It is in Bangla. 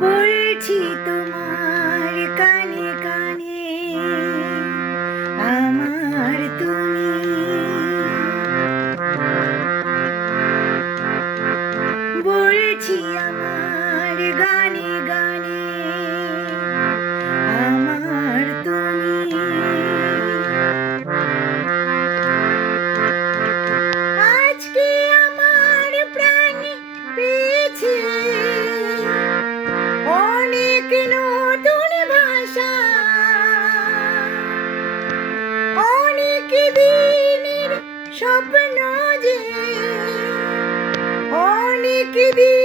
বলছি তোমার কানে কানে আমার তুমি, বলছি আমার গানে গানে আমার তুমি। আজকে আমার প্রাণে পেয়েছে অনেক নতুন ভাষা, অনেক দিনের স্বপ্ন যে অনেক দিন